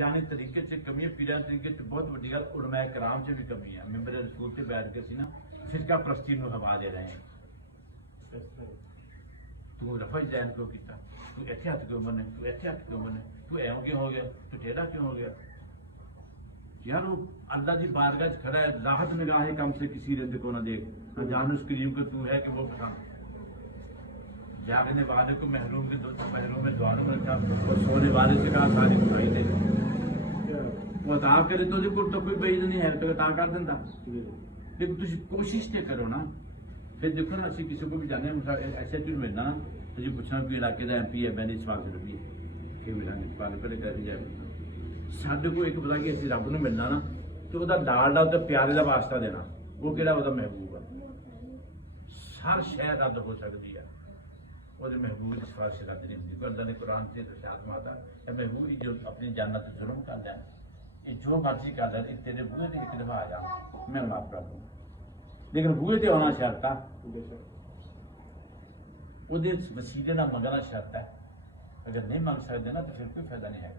जाने तरीके से कमी है, पीरान तरीके से बहुत बड़ी गल उलमा कराम से भी कमी है। मैंबर रसूल से बैठ के ना फिरका प्रस्ती में हवा दे रहे हैं। तू रफा जैन क्यों किया, तू इतने हथ क्यों बने, तू इतने हथ क्यों बने, तू एवं क्यों हो गया, तू टेढ़ा क्यों हो गया। यार वो अल्लाह की बारगाह च खड़ा है, लाहत निगाह कम से किसी रद्द को ना देख, जान उस करीब को तू है कि वो पसंद। जागने वाले को महरूम के महरूम में द्वारों में रखा और सोने वाले से कहा सारी बुराई दे। वो अता करे तो कोई बेइज्जत नहीं है तो ता कर देंदा, लेकिन तुम कोशिश तो करो ना। फिर देखो ना असं किसी को भी जाने ऐसे चीज मिलना ना तो जी पूछना कोई इलाके का MP है मैंने इस बात से रबी कि मिला पहले कैसे जाए साढ़े को एक पता कि असं रब न मिलना ना तो वह लाल का प्यारे का वास्ता देना, वो कि महबूब है। हर शह रद्द हो सकती है, वो महबूब की सिफारिश रद्द नहीं होती। अल्लाह ने कुरान से इरशाद माता है महबूब ही जो अपनी जन्नत जुल्म कर लिया, ये जो मर्जी कर लिया, तेरे बूहे से एक दफा आ जा मैं माफ कर दूँ, लेकिन बूहे से आना शर्त है, वो वसीले ना मंगना शर्त है। अगर नहीं मंग सकते ना तो फिर कोई फायदा नहीं है।